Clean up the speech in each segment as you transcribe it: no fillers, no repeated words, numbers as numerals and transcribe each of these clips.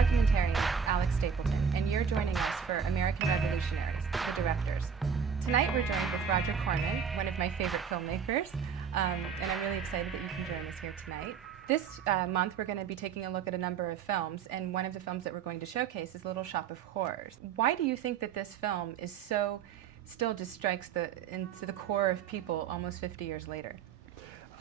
documentarian Alex Stapleton, and you're joining us for American Revolutionaries, the directors. Tonight we're joined with Roger Corman, one of my favorite filmmakers, and I'm really excited that you can join us here tonight. This month we're going to be taking a look at a number of films, and one of the films that we're going to showcase is Little Shop of Horrors. Why do you think that this film is still just strikes into the core of people almost 50 years later?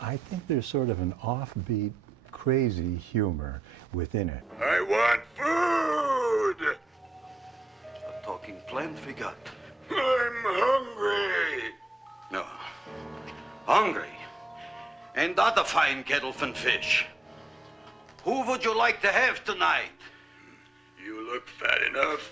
I think there's sort of an offbeat, crazy humor within it. I want food! A talking plant we got. I'm hungry! No. Hungry? And that a fine kettle of fish. Who would you like to have tonight? You look fat enough.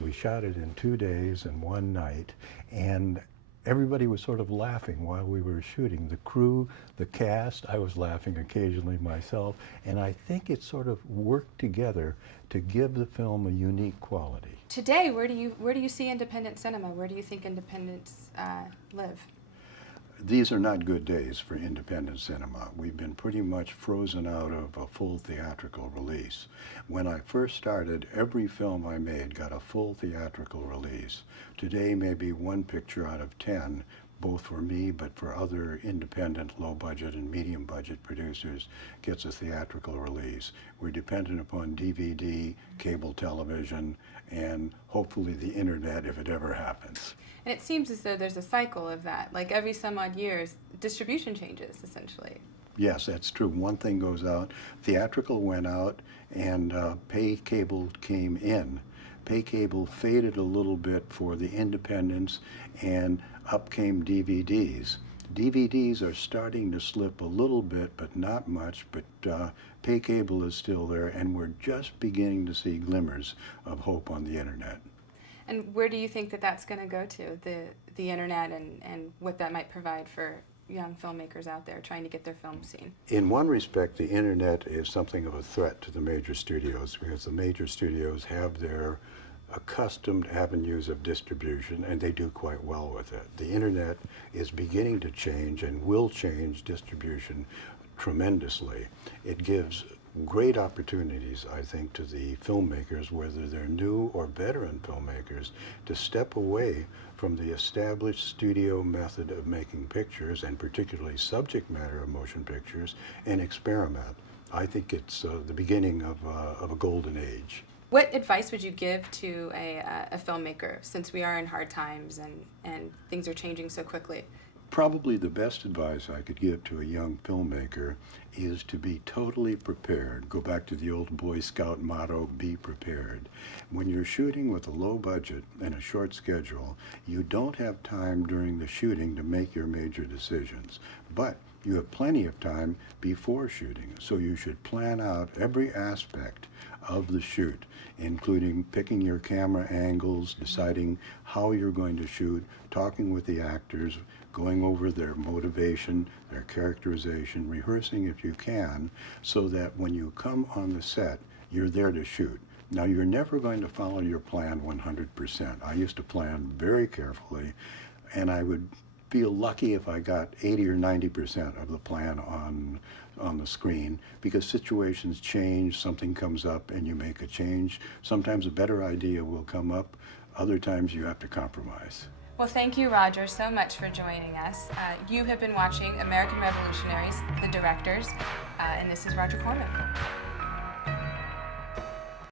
We shot it in 2 days and 1 night, and everybody was sort of laughing while we were shooting. The crew, the cast, I was laughing occasionally myself, and I think it sort of worked together to give the film a unique quality. Today, where do you see independent cinema? Where do you think independents live? These are not good days for independent cinema. We've been pretty much frozen out of a full theatrical release. When I first started, every film I made got a full theatrical release. Today, maybe 1 picture out of 10, both for me but for other independent low-budget and medium-budget producers, gets a theatrical release. We're dependent upon DVD, cable television, and hopefully the internet if it ever happens. And it seems as though there's a cycle of that. Like every some odd years, distribution changes, essentially. Yes, that's true. One thing goes out, theatrical went out, and pay cable came in. Pay cable faded a little bit for the independents, and up came DVDs. DVDs are starting to slip a little bit, but not much, but pay cable is still there, and we're just beginning to see glimmers of hope on the internet. And where do you think that that's going to go to, the internet and what that might provide for young filmmakers out there trying to get their films seen? In one respect, the internet is something of a threat to the major studios, because the major studios have their accustomed avenues of distribution, and they do quite well with it. The internet is beginning to change and will change distribution tremendously. It gives great opportunities, I think, to the filmmakers, whether they're new or veteran filmmakers, to step away from the established studio method of making pictures, and particularly subject matter of motion pictures, and experiment. I think it's the beginning of a golden age. What advice would you give to a filmmaker, since we are in hard times and things are changing so quickly? Probably the best advice I could give to a young filmmaker is to be totally prepared. Go back to the old Boy Scout motto, be prepared. When you're shooting with a low budget and a short schedule, you don't have time during the shooting to make your major decisions. But you have plenty of time before shooting, so you should plan out every aspect of the shoot, including picking your camera angles, deciding how you're going to shoot, talking with the actors, going over their motivation, their characterization, rehearsing if you can, so that when you come on the set, you're there to shoot. Now, you're never going to follow your plan 100%. I used to plan very carefully, and I would feel lucky if I got 80 or 90% of the plan on the screen, because situations change, something comes up and you make a change. Sometimes a better idea will come up, other times you have to compromise. Well, thank you, Roger, so much for joining us. You have been watching American Revolutionaries, the directors, and this is Roger Corman.